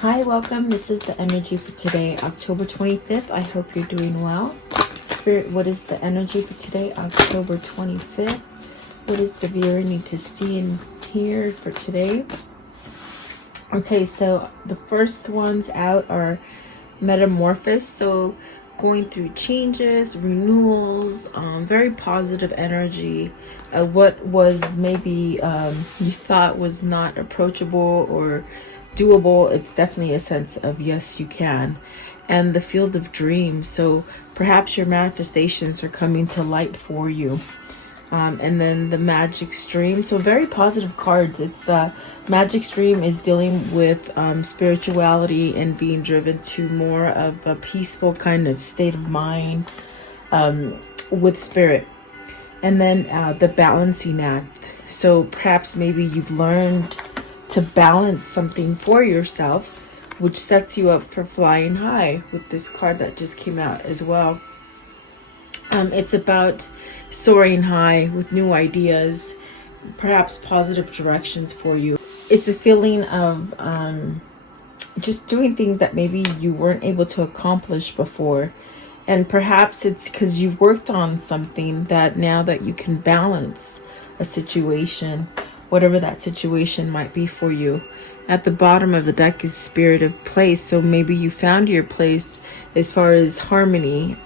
Hi, welcome. This is the energy for today, October 25th. I hope you're doing well. Spirit, what is the energy for today, October 25th? What does the viewer need to see and hear for today? Okay, so the first ones out are metamorphosis. So going through changes, renewals, very positive energy. What was maybe you thought was not approachable or doable, it's definitely a sense of yes, you can. And the field of dreams. So perhaps your manifestations are coming to light for you. And then the magic stream. So very positive cards. It's magic stream is dealing with spirituality and being driven to more of a peaceful kind of state of mind with spirit. And then the balancing act. So perhaps maybe you've learned to balance something for yourself, which sets you up for flying high with this card that just came out as well. It's about soaring high with new ideas, perhaps positive directions for you. It's a feeling of just doing things that maybe you weren't able to accomplish before. And perhaps it's because you've worked on something that now that you can balance a situation, whatever that situation might be for you. At the bottom of the deck is spirit of place. So maybe you found your place as far as harmony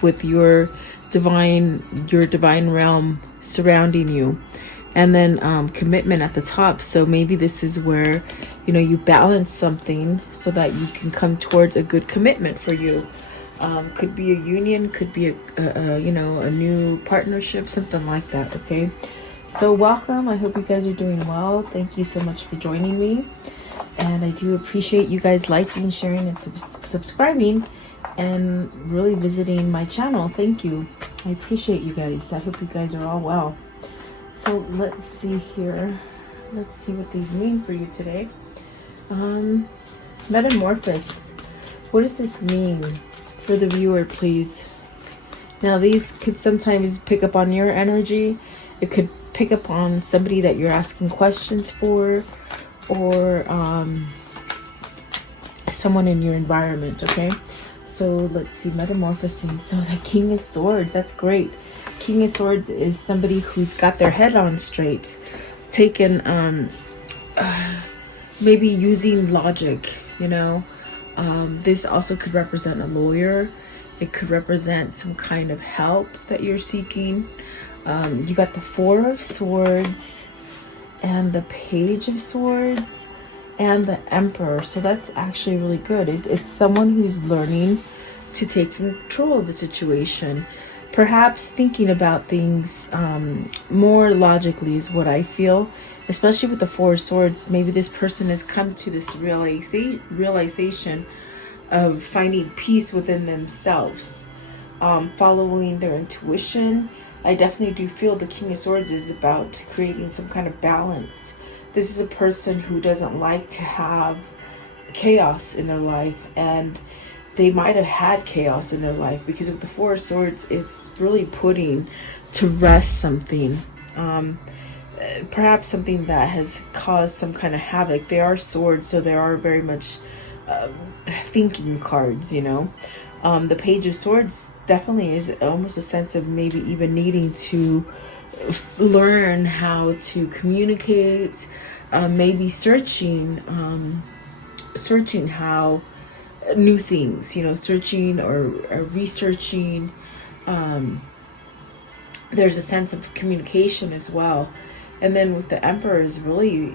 with your divine realm surrounding you. And then commitment at the top. So maybe this is where, you balance something so that you can come towards a good commitment for you. Could be a union, could be a new partnership, something like that. Okay. So welcome. I hope you guys are doing well. Thank you so much for joining me. And I do appreciate you guys liking, sharing, and subscribing, and really visiting my channel. Thank you. I appreciate you guys. I hope you guys are all well. So let's see here. Let's see what these mean for you today. Metamorphosis. What does this mean for the viewer, please? Now, these could sometimes pick up on your energy. It could pick up on somebody that you're asking questions for, or someone in your environment. Okay, so let's see. Metamorphosing. So the King of Swords, that's great. King of Swords is somebody who's got their head on straight, taken maybe using logic. This also could represent a lawyer. It could represent some kind of help that you're seeking. You got the Four of Swords and the Page of Swords and the Emperor. So that's actually really good. It's someone who's learning to take control of the situation. Perhaps thinking about things more logically is what I feel. Especially with the Four of Swords, maybe this person has come to this realization of finding peace within themselves, following their intuition. I definitely do feel the King of Swords is about creating some kind of balance. This is a person who doesn't like to have chaos in their life, and they might have had chaos in their life because of the Four of Swords. It's really putting to rest something, perhaps something that has caused some kind of havoc. They are swords, so they are very much thinking cards, The Page of Swords definitely is almost a sense of maybe even needing to learn how to communicate, maybe searching how new things, searching or researching. There's a sense of communication as well. And then with the Emperor is really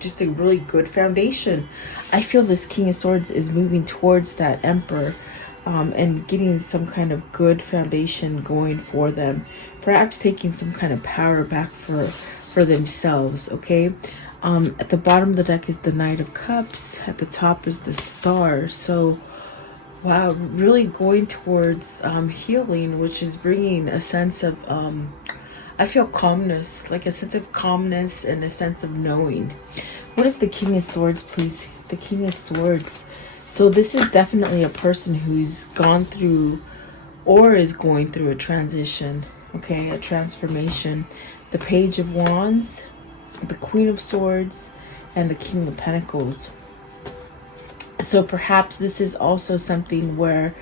just a really good foundation. I feel this King of Swords is moving towards that Emperor and getting some kind of good foundation going for them. Perhaps taking some kind of power back for themselves, okay? At the bottom of the deck is the Knight of Cups. At the top is the Star. So, wow, really going towards healing, which is bringing a sense of... I feel calmness, like a sense of calmness and a sense of knowing. What is the King of Swords, please? The King of Swords. So this is definitely a person who's gone through or is going through a transition, okay, a transformation. The Page of Wands, the Queen of Swords, and the King of Pentacles. So perhaps this is also something where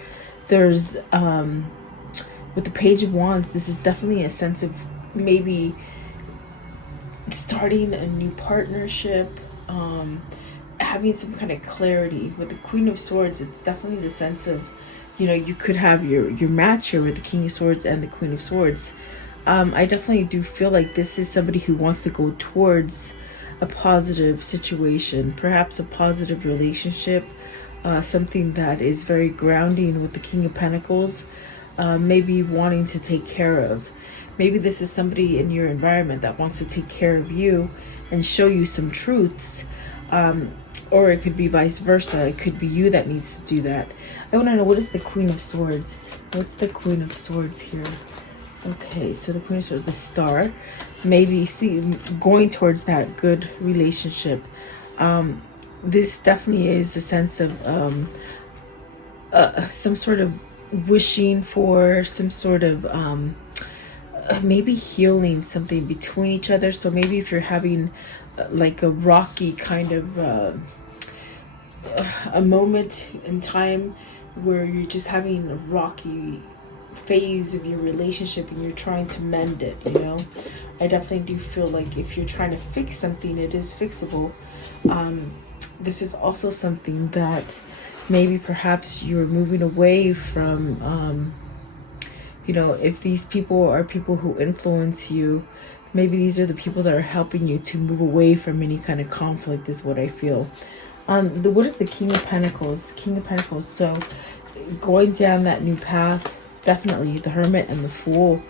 there's with the Page of Wands, this is definitely a sense of maybe starting a new partnership, having some kind of clarity. With the Queen of Swords, it's definitely the sense of, you know, you could have your match here with the King of Swords and the Queen of Swords. I definitely do feel like this is somebody who wants to go towards a positive situation, perhaps a positive relationship, something that is very grounding with the King of Pentacles, maybe wanting to take care of. Maybe this is somebody in your environment that wants to take care of you and show you some truths. Or it could be vice versa. It could be you that needs to do that. I want to know, what is the Queen of Swords? What's the Queen of Swords here? Okay, so the Queen of Swords, the Star. Maybe going towards that good relationship. This definitely is a sense of some sort of wishing for some sort of maybe healing something between each other. So maybe if you're having like a rocky kind of a moment in time where you're just having a rocky phase of your relationship and you're trying to mend it, you know, I definitely do feel like if you're trying to fix something, it is fixable. This is also something that maybe perhaps you're moving away from, you know, if these people are people who influence you, maybe these are the people that are helping you to move away from any kind of conflict, is what I feel. What is the King of Pentacles? King of Pentacles. So going down that new path, definitely the Hermit and the Fool.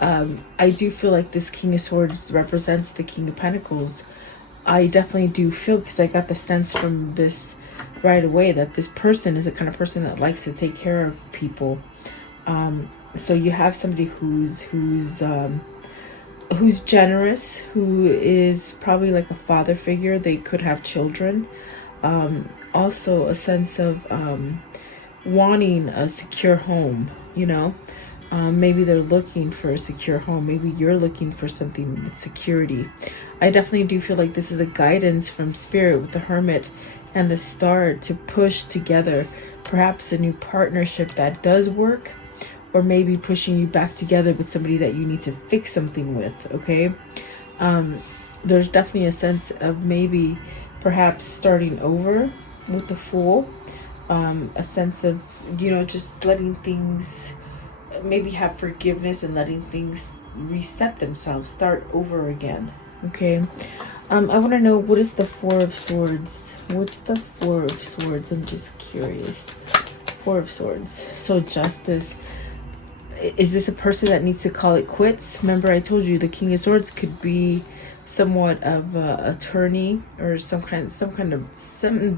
I do feel like this King of Swords represents the King of Pentacles. I definitely do feel, because I got the sense from this right away, that this person is the kind of person that likes to take care of people. So you have somebody who's generous, who is probably like a father figure. They could have children. Also a sense of wanting a secure home, you know. Maybe they're looking for a secure home. Maybe you're looking for something with security. I definitely do feel like this is a guidance from Spirit with the Hermit and the Star to push together perhaps a new partnership that does work, or maybe pushing you back together with somebody that you need to fix something with, okay? There's definitely a sense of maybe perhaps starting over with the Fool. A sense of, you know, just letting things, maybe have forgiveness and letting things reset themselves, start over again, okay? I want to know, what is the Four of Swords? What's the Four of Swords? I'm just curious. Four of Swords. So Justice. Is this a person that needs to call it quits? Remember, I told you the King of Swords could be somewhat of an attorney, or something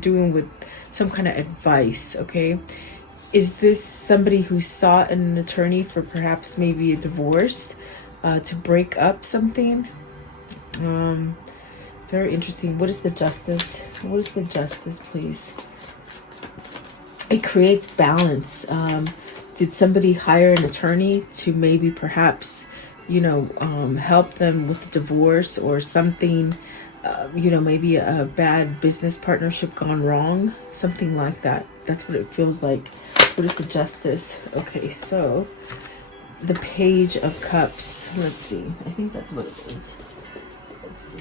doing with some kind of advice, okay? Is this somebody who sought an attorney for perhaps maybe a divorce, to break up something? Very interesting. What is the Justice? What is the Justice, please? It creates balance. Did somebody hire an attorney to maybe perhaps, you know, help them with a divorce or something, you know, maybe a bad business partnership gone wrong, something like that. That's what it feels like. What is the Justice? Okay, so the Page of Cups. Let's see. I think that's what it is. Let's see.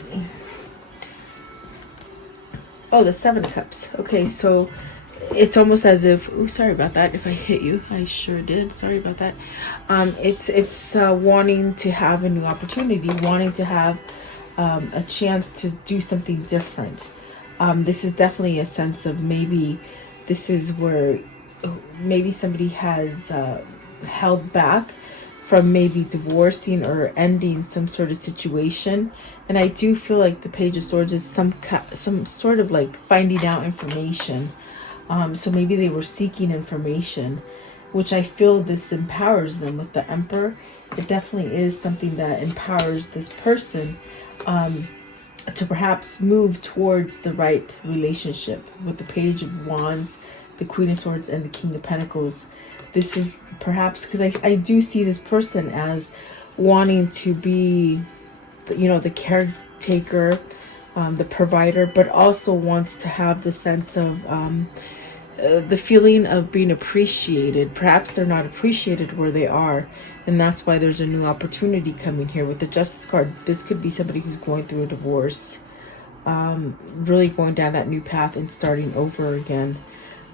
Oh, the Seven of Cups. Okay, so it's almost as if, oh, sorry about that. If I hit you, I sure did. Sorry about that. It's wanting to have a new opportunity, wanting to have a chance to do something different. This is definitely a sense of maybe this is where maybe somebody has held back from maybe divorcing or ending some sort of situation. And I do feel like the Page of Swords is some sort of like finding out information. So maybe they were seeking information, which I feel this empowers them with the Emperor. It definitely is something that empowers this person to perhaps move towards the right relationship with the Page of Wands, the Queen of Swords, and the King of Pentacles. This is perhaps because I do see this person as wanting to be, you know, the caretaker, the provider, but also wants to have the sense of the feeling of being appreciated. Perhaps they're not appreciated where they are, and that's why there's a new opportunity coming here. With the Justice card, this could be somebody who's going through a divorce, really going down that new path and starting over again.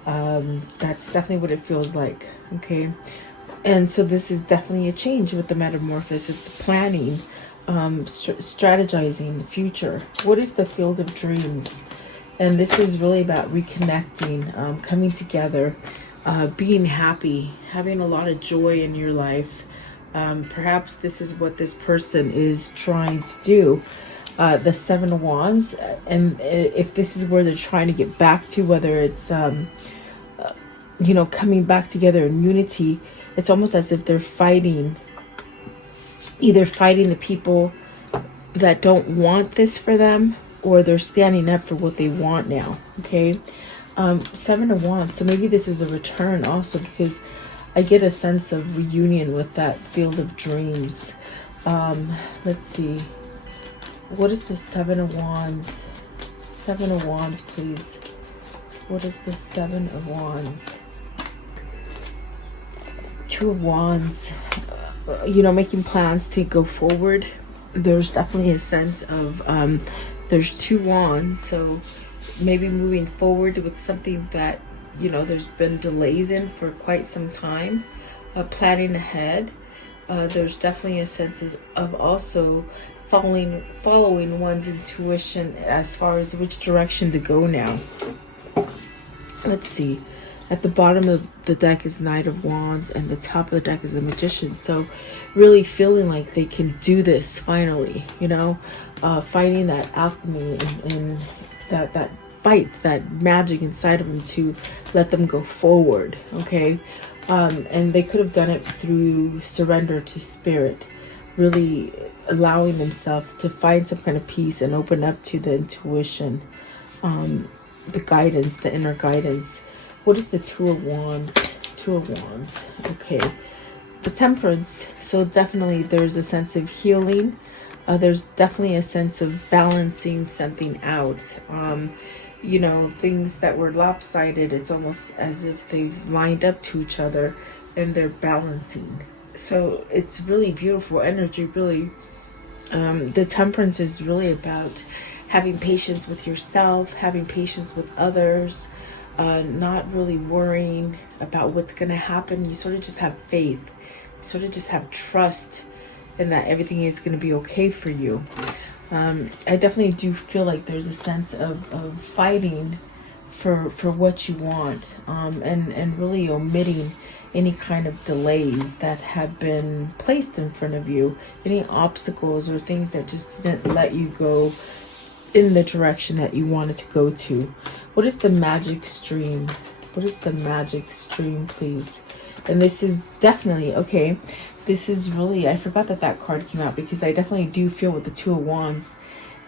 That's definitely what it feels like, okay? And so this is definitely a change with the metamorphosis. It's planning, strategizing the future. What is the field of dreams? And this is really about reconnecting, coming together, being happy, having a lot of joy in your life. Perhaps this is what this person is trying to do. The Seven of Wands, and if this is where they're trying to get back to, whether it's, you know, coming back together in unity, it's almost as if they're fighting, either fighting the people that don't want this for them, or they're standing up for what they want now, okay? Seven of Wands, so maybe this is a return also, because I get a sense of reunion with that field of dreams. Let's see. What is the Seven of Wands? Seven of Wands, please. What is the Seven of Wands? Two of Wands. You know, making plans to go forward. There's definitely a sense of, there's two wands, so maybe moving forward with something that, you know, there's been delays in for quite some time. Planning ahead. There's definitely a sense of also following one's intuition as far as which direction to go now. Let's see. At the bottom of the deck is Knight of Wands, and the top of the deck is the Magician. So really feeling like they can do this finally, you know, finding that alchemy and that fight, that magic inside of them to let them go forward, okay? And they could have done it through surrender to spirit, really allowing themselves to find some kind of peace and open up to the intuition, the guidance, the inner guidance. What is the Two of Wands? Two of Wands, okay. The Temperance, so definitely there's a sense of healing. There's definitely a sense of balancing something out. You know, things that were lopsided, it's almost as if they've lined up to each other and they're balancing. So it's really beautiful energy, really. The Temperance is really about having patience with yourself, having patience with others, not really worrying about what's going to happen. You sort of just have faith, you sort of just have trust in that everything is going to be okay for you. I definitely do feel like there's a sense of fighting for what you want, and really omitting any kind of delays that have been placed in front of you, any obstacles or things that just didn't let you go in the direction that you wanted to go to. What is the magic stream? What is the magic stream, please? And this is definitely, okay, this is really, I forgot that card came out, because I definitely do feel with the Two of Wands,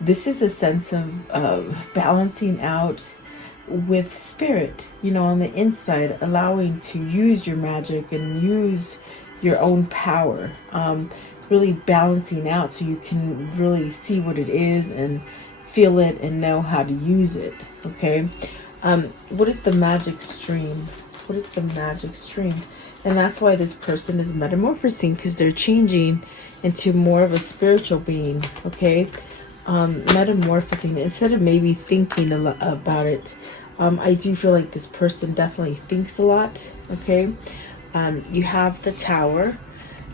this is a sense of balancing out with spirit, you know, on the inside, allowing to use your magic and use your own power, really balancing out so you can really see what it is and feel it and know how to use it, okay? What is the magic stream? What is the magic stream? And that's why this person is metamorphosing, because they're changing into more of a spiritual being, okay? Metamorphosing, instead of maybe thinking a lot about it. I do feel like this person definitely thinks a lot, okay? You have the Tower,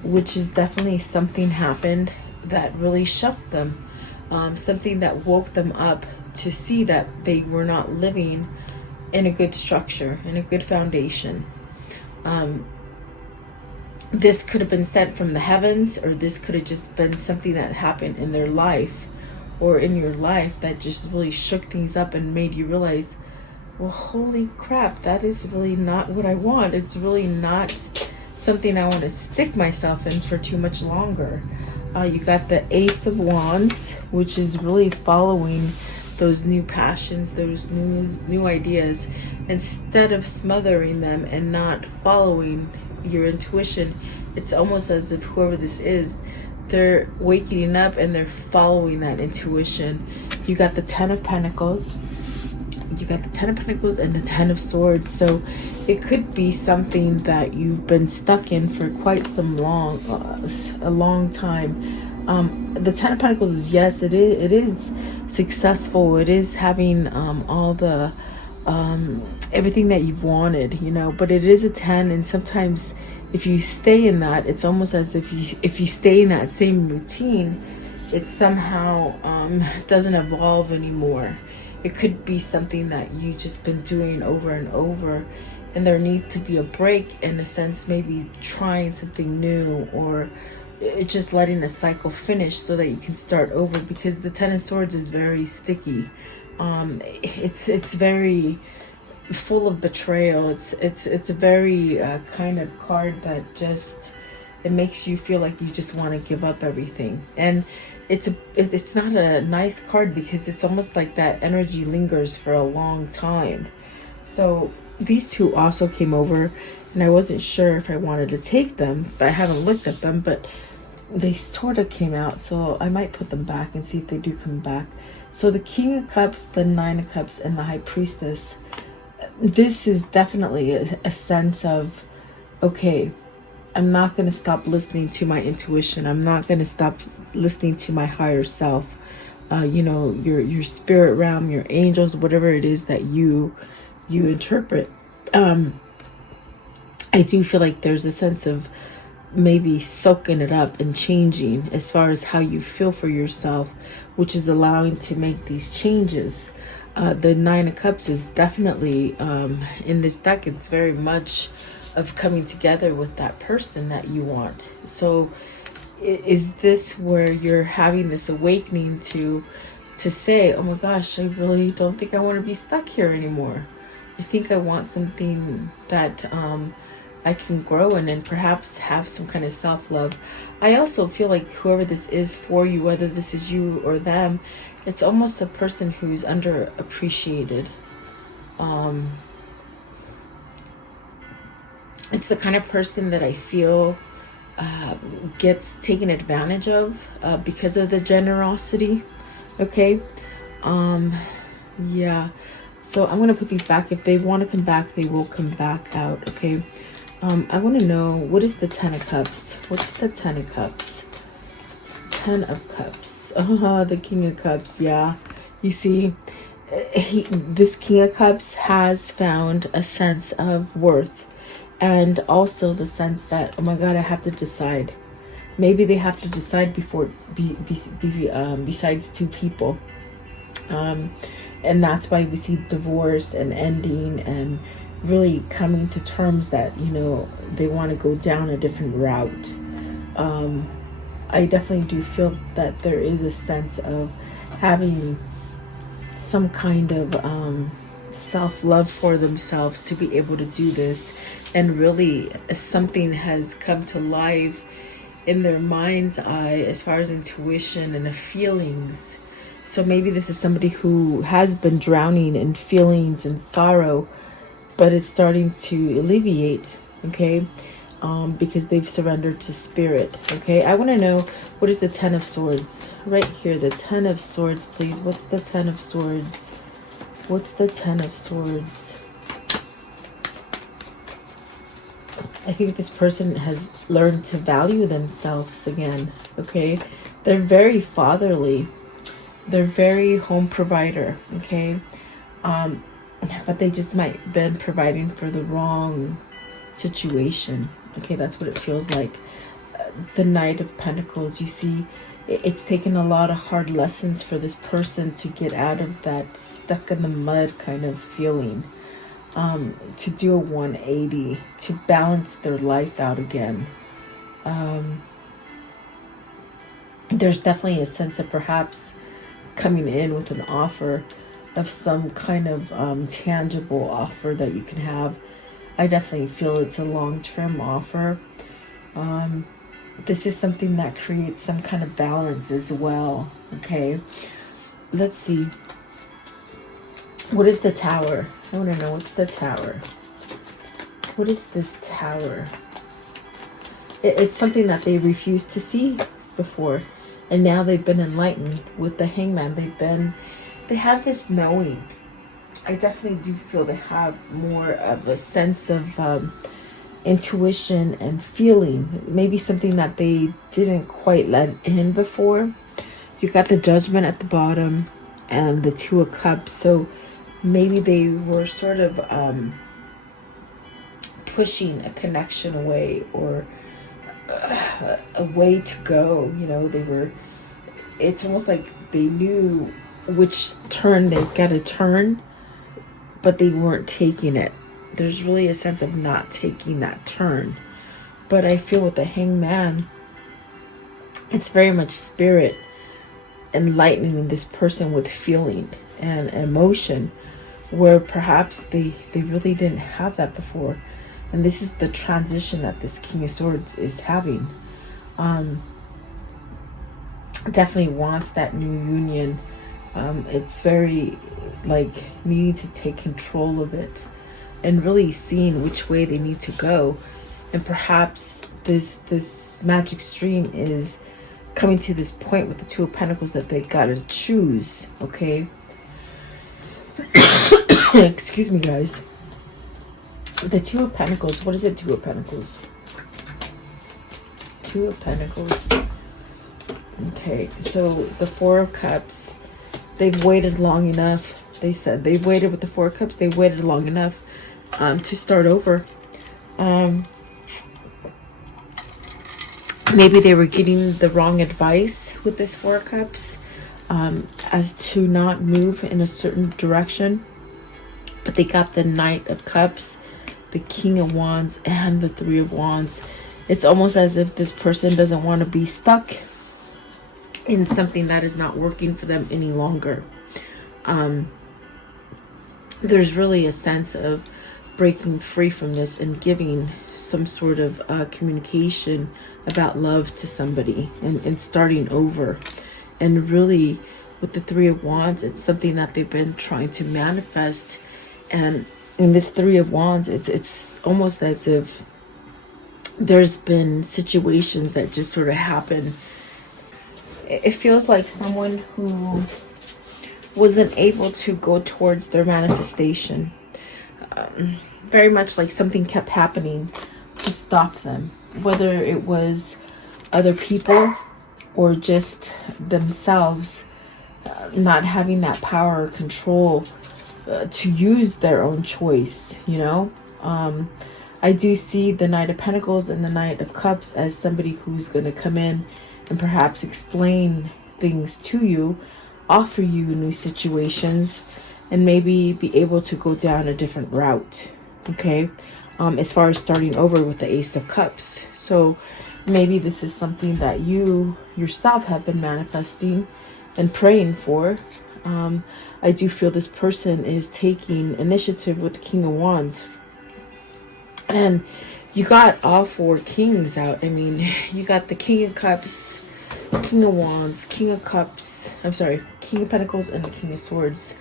which is definitely something happened that really shook them. Something that woke them up to see that they were not living in a good structure, in a good foundation. This could have been sent from the heavens, or this could have just been something that happened in their life or in your life that just really shook things up and made you realize, well, holy crap, that is really not what I want. It's really not something I want to stick myself in for too much longer. You got the Ace of Wands, which is really following those new passions, those new ideas, instead of smothering them and not following your intuition. It's almost as if whoever this is, they're waking up and they're following that intuition. You got the Ten of Pentacles. You got the Ten of Pentacles and the Ten of Swords. So it could be something that you've been stuck in for quite some a long time. The Ten of Pentacles is, yes, it is successful. It is having all the everything that you've wanted, you know, but it is a 10, and sometimes if you stay in that, it's almost as if you stay in that same routine, it somehow doesn't evolve anymore. It could be something that you just been doing over and over, and there needs to be a break, in a sense, maybe trying something new, or just letting a cycle finish so that you can start over, because the Ten of Swords is very sticky. It's very full of betrayal. It's a very kind of card that just, it makes you feel like you just want to give up everything. And it's not a nice card, because it's almost like that energy lingers for a long time. So these two also came over, and I wasn't sure if I wanted to take them, but I haven't looked at them, but they sort of came out, so I might put them back and see if they do come back. So the King of Cups, the Nine of Cups, and the High Priestess, this is definitely a sense of, okay, I'm not going to stop listening to my intuition. I'm not going to stop listening to my higher self. You know, your spirit realm, your angels, whatever it is that you interpret. I do feel like there's a sense of maybe soaking it up and changing as far as how you feel for yourself, which is allowing to make these changes. The Nine of Cups is definitely in this deck, it's very much of coming together with that person that you want. So is this where you're having this awakening to say, oh my gosh, I really don't think I want to be stuck here anymore. I think I want something that I can grow in, and perhaps have some kind of self-love. I also feel like whoever this is for you, whether this is you or them, it's almost a person who's underappreciated. It's the kind of person that I feel gets taken advantage of because of the generosity. Okay. Yeah. So I'm going to put these back. If they want to come back, they will come back out. Okay. I want to know, what is the Ten of Cups? What's the Ten of Cups? Ten of Cups. The King of Cups. Yeah. You see, this King of Cups has found a sense of worth, and also the sense that, oh my God, I have to decide. Maybe they have to decide before besides two people. And that's why we see divorce and ending, and really coming to terms that, you know, they want to go down a different route. I definitely do feel that there is a sense of having some kind of self-love for themselves to be able to do this, and really something has come to life in their mind's eye as far as intuition and the feelings. So maybe this is somebody who has been drowning in feelings and sorrow, but it's starting to alleviate, okay? Because they've surrendered to spirit, okay? I want to know, what is the Ten of Swords? Right here, the Ten of Swords, please. What's the Ten of Swords? What's the Ten of Swords? I think this person has learned to value themselves again, okay? They're very fatherly. They're very home provider, okay? But they just might have been providing for the wrong situation. Okay, that's what it feels like. The Knight of Pentacles, you see, it's taken a lot of hard lessons for this person to get out of that stuck in the mud kind of feeling. To do a 180, to balance their life out again. There's definitely a sense of perhaps coming in with an offer of some kind of tangible offer that you can have. I definitely feel it's a long-term offer. This is something that creates some kind of balance as well. Okay, let's see. What is the Tower? I want to know, what's the Tower? What is this Tower? It's something that they refuse to see. before, and now they've been enlightened with the Hangman. They have this knowing. I definitely do feel they have more of a sense of intuition and feeling, maybe something that they didn't quite let in before. You got the Judgment at the bottom and the Two of Cups, so maybe they were sort of pushing a connection away, or a way to go. You know, it's almost like they knew which turn they got to turn, but they weren't taking it. There's really a sense of not taking that turn. But I feel with the Hangman, it's very much spirit enlightening this person with feeling and emotion, where perhaps they really didn't have that before. And this is the transition that this King of Swords is having. Definitely wants that new union. It's very like needing to take control of it and really seeing which way they need to go. And perhaps this magic stream is coming to this point with the Two of Pentacles that they gotta choose. Okay. Excuse me, guys. The Two of Pentacles. What is it? Two of Pentacles. Two of Pentacles. Okay, so the Four of Cups. They've waited long enough. They said they waited with the Four of Cups. They waited long enough to start over. Maybe they were getting the wrong advice with this Four of Cups as to not move in a certain direction. But they got the Knight of Cups, the King of Wands, and the Three of Wands. It's almost as if this person doesn't want to be stuck in something that is not working for them any longer. There's really a sense of breaking free from this and giving some sort of communication about love to somebody and starting over. And really, with the Three of Wands, it's something that they've been trying to manifest. And in this Three of Wands, it's almost as if there's been situations that just sort of happen. It feels like someone who wasn't able to go towards their manifestation. Very much like something kept happening to stop them. Whether it was other people or just themselves not having that power or control to use their own choice, you know. I do see the Knight of Pentacles and the Knight of Cups as somebody who's going to come in and perhaps explain things to you, offer you new situations, and maybe be able to go down a different route. Okay, as far as starting over with the Ace of Cups. So maybe this is something that you yourself have been manifesting and praying for. I do feel this person is taking initiative with the King of Wands. And you got all four kings out. I mean, you got the King of Cups, King of Wands, King of Cups, I'm sorry, King of Pentacles, and the King of Swords.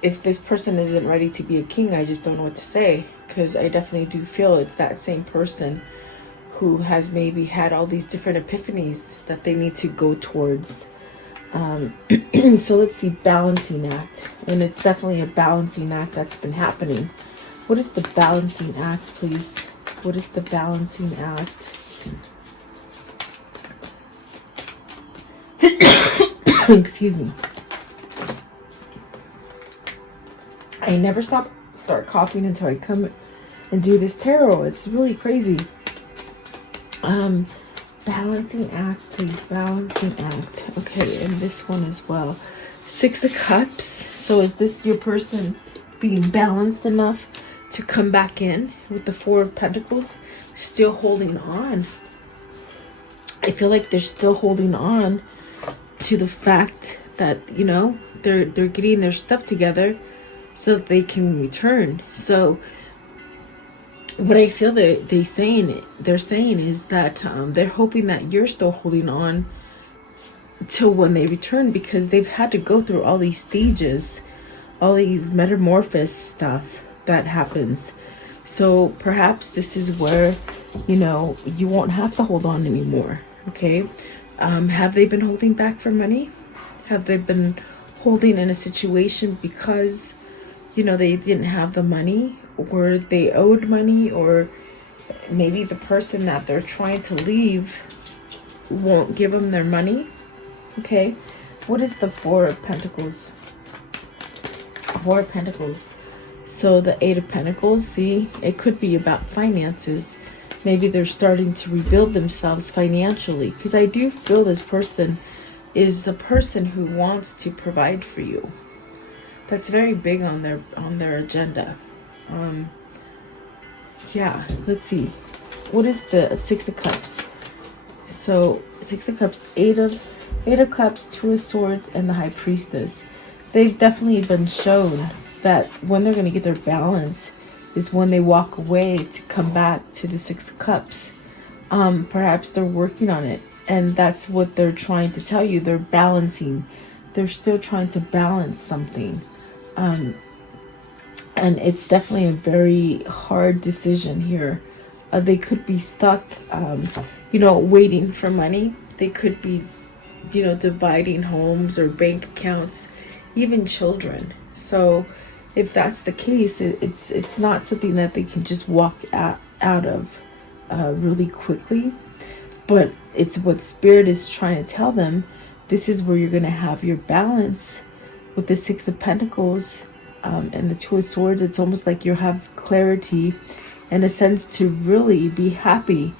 If this person isn't ready to be a king, I just don't know what to say. Because I definitely do feel it's that same person who has maybe had all these different epiphanies that they need to go towards. So let's see, balancing act. And it's definitely a balancing act that's been happening. What is the balancing act, please? What is the balancing act? Excuse me. I never start coughing until I come and do this tarot. It's really crazy. Balancing act, please. Balancing act. Okay, and this one as well. Six of Cups. So is this your person being balanced enough to come back in with the Four of Pentacles? Still holding on. I feel like they're still holding on to the fact that, you know, they're getting their stuff together so that they can return. So what I feel they're saying is that they're hoping that you're still holding on till when they return, because they've had to go through all these stages, all these metamorphosis stuff that happens. So perhaps this is where, you know, you won't have to hold on anymore. Okay. Have they been holding back for money? Have they been holding in a situation because, you know, they didn't have the money, or they owed money, or maybe the person that they're trying to leave won't give them their money? Okay. What is the Four of Pentacles? Four of Pentacles. So the Eight of Pentacles, see, it could be about finances. Maybe they're starting to rebuild themselves financially, because I do feel this person is a person who wants to provide for you. That's very big on their agenda. Yeah, let's see. What is the Six of Cups? So Six of Cups, Eight of Cups, Two of Swords, and the High Priestess. They've definitely been shown that when they're going to get their balance is when they walk away to come back to the Six of Cups. Perhaps they're working on it, and that's what they're trying to tell you. They're balancing. They're still trying to balance something. And it's definitely a very hard decision here. They could be stuck, you know, waiting for money. They could be, you know, dividing homes or bank accounts, even children. So if that's the case, it's not something that they can just walk out of really quickly. But it's what Spirit is trying to tell them. This is where you're going to have your balance with the Six of Pentacles and the Two of Swords. It's almost like you have clarity and a sense to really be happy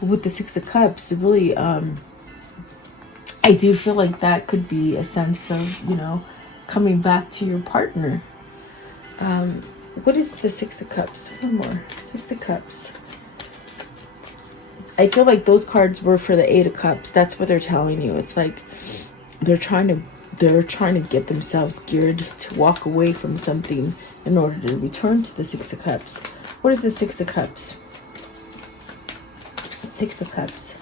with the Six of Cups. Really, I do feel like that could be a sense of, you know, coming back to your partner. What is the Six of Cups? One more. Six of Cups. I feel like those cards were for the Eight of Cups. That's what they're telling you. It's like they're trying to get themselves geared to walk away from something in order to return to the Six of Cups. What is the Six of Cups? Six of Cups.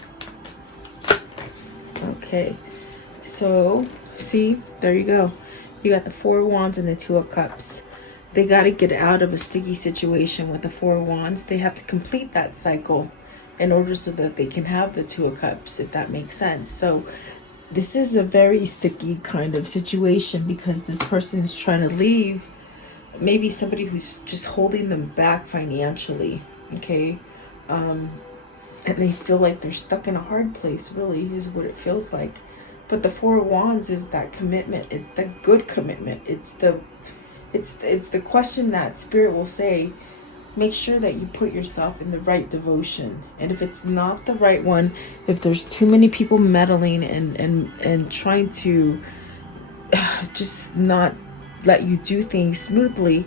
Okay. So, see, there you go. You got the Four of Wands and the Two of Cups. They got to get out of a sticky situation with the Four of Wands. They have to complete that cycle in order so that they can have the Two of Cups, if that makes sense. So this is a very sticky kind of situation because this person is trying to leave. Maybe somebody who's just holding them back financially, okay? And they feel like they're stuck in a hard place, really, is what it feels like. But the Four of Wands is that commitment. It's the good commitment. It's the question that Spirit will say, make sure that you put yourself in the right devotion. And if it's not the right one, if there's too many people meddling and trying to just not let you do things smoothly,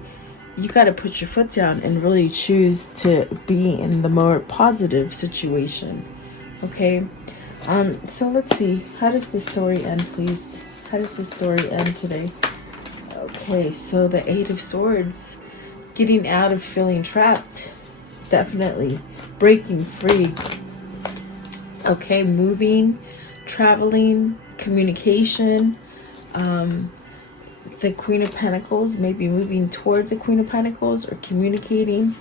you got to put your foot down and really choose to be in the more positive situation. Okay. So let's see. How does the story end, please? How does the story end today? Okay, so the Eight of Swords. Getting out of feeling trapped. Definitely. Breaking free. Okay, moving, traveling, communication. The Queen of Pentacles, maybe moving towards the Queen of Pentacles or communicating.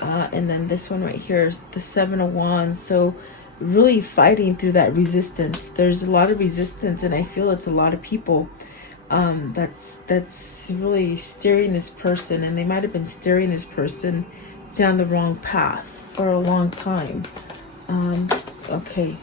And then this one right here is the Seven of Wands. So really fighting through that resistance. There's a lot of resistance, and I feel it's a lot of people that's really steering this person, and they might have been steering this person down the wrong path for a long time. Okay,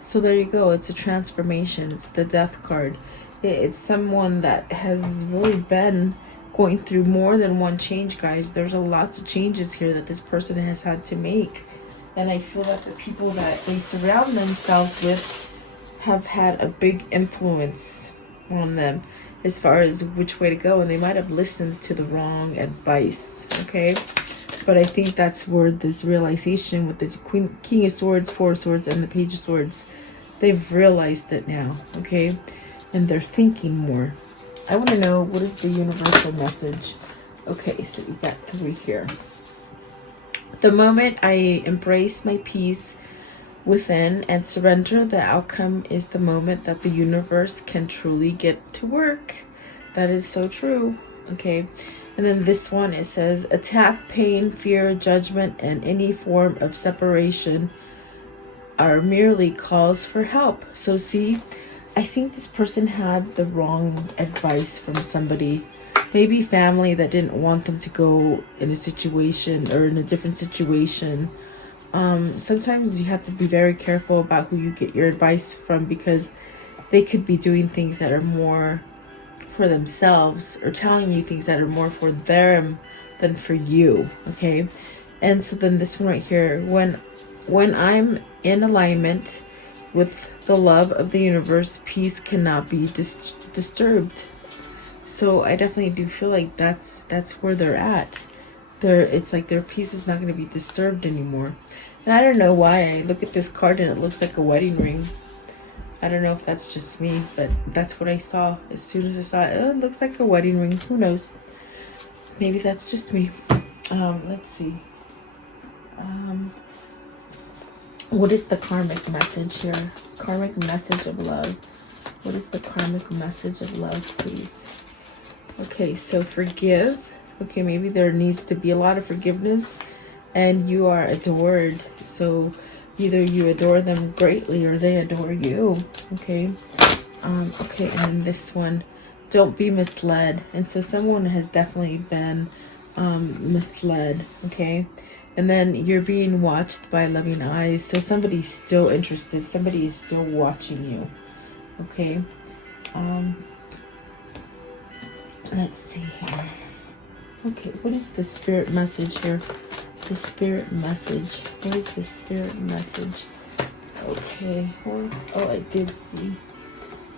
so there you go. It's a transformation. It's the Death card. It's someone that has really been going through more than one change, guys. There's a lots of changes here that this person has had to make, and I feel that the people that they surround themselves with have had a big influence on them as far as which way to go, and they might have listened to the wrong advice. Okay, but I think that's where this realization with the King of Swords, Four of Swords, and the Page of Swords, they've realized it now. Okay, and they're thinking more. I want to know, what is the universal message? Okay, so you got three here. The moment I embrace my peace within and surrender, the outcome is the moment that the universe can truly get to work. That is so true. Okay, and then this one, it says, attack, pain, fear, judgment, and any form of separation are merely calls for help. So see, I think this person had the wrong advice from somebody. Maybe family that didn't want them to go in a situation or in a different situation. Sometimes you have to be very careful about who you get your advice from, because they could be doing things that are more for themselves, or telling you things that are more for them than for you. Okay. And so then this one right here, when I'm in alignment with the love of the universe, peace cannot be disturbed. So I definitely do feel like that's where they're at. It's like their peace is not going to be disturbed anymore. And I don't know why I look at this card and it looks like a wedding ring. I don't know if that's just me, but that's what I saw. As soon as I saw it, oh, it looks like a wedding ring. Who knows? Maybe that's just me. Let's see. What is the karmic message here? Karmic message of love. What is the karmic message of love, please? Okay, so forgive. Okay, maybe there needs to be a lot of forgiveness, and you are adored. So either you adore them greatly or they adore you. Okay. Okay, and this one, don't be misled. And so someone has definitely been misled. Okay. And then you're being watched by loving eyes. So somebody's still interested. Somebody is still watching you. Okay. Let's see here. Okay, what is the spirit message here? The spirit message. What is the spirit message? Okay. Oh, I did see.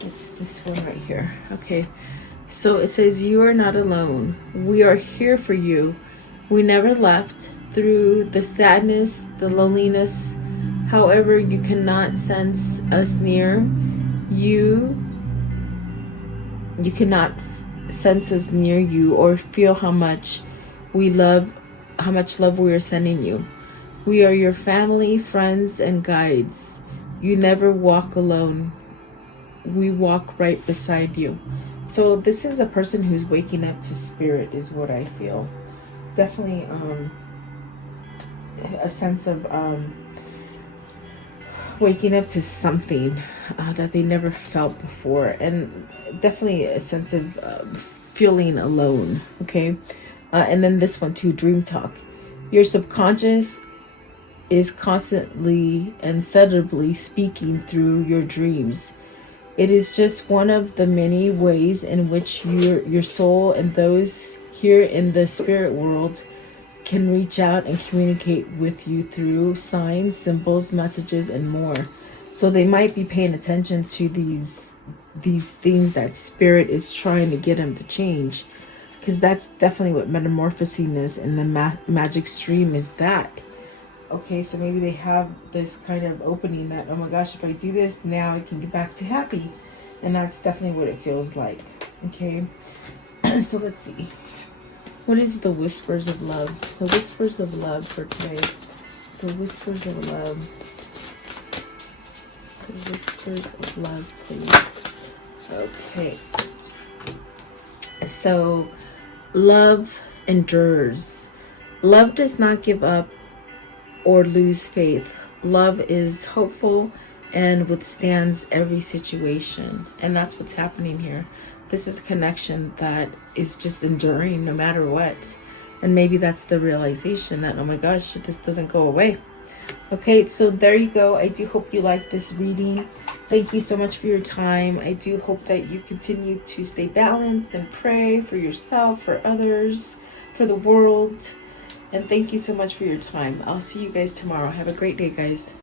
It's this one right here. Okay. So it says, you are not alone. We are here for you. We never left. Through the sadness, the loneliness, however you cannot sense us near, you cannot sense us near you or feel how much love we are sending you. We are your family, friends, and guides. You never walk alone. We walk right beside you. So this is a person who's waking up to spirit, is what I feel. Definitely a sense of waking up to something that they never felt before, and definitely a sense of feeling alone. Okay. And then this one too, dream talk. Your subconscious is constantly and subtly speaking through your dreams. It is just one of the many ways in which your soul and those here in the spirit world can reach out and communicate with you through signs, symbols, messages, and more. So they might be paying attention to these things that spirit is trying to get them to change, because that's definitely what metamorphosing is in the magic stream is that. Okay, so maybe they have this kind of opening that, oh my gosh, if I do this, now I can get back to happy. And that's definitely what it feels like. Okay, so let's see. What is the whispers of love? The whispers of love for today. The whispers of love. The whispers of love, please. Okay. So, love endures. Love does not give up or lose faith. Love is hopeful and withstands every situation. And that's what's happening here. This is a connection that is just enduring no matter what. And maybe that's the realization that, oh my gosh, this doesn't go away. Okay, so there you go. I do hope you like this reading. Thank you so much for your time. I do hope that you continue to stay balanced and pray for yourself, for others, for the world. And thank you so much for your time. I'll see you guys tomorrow. Have a great day, guys.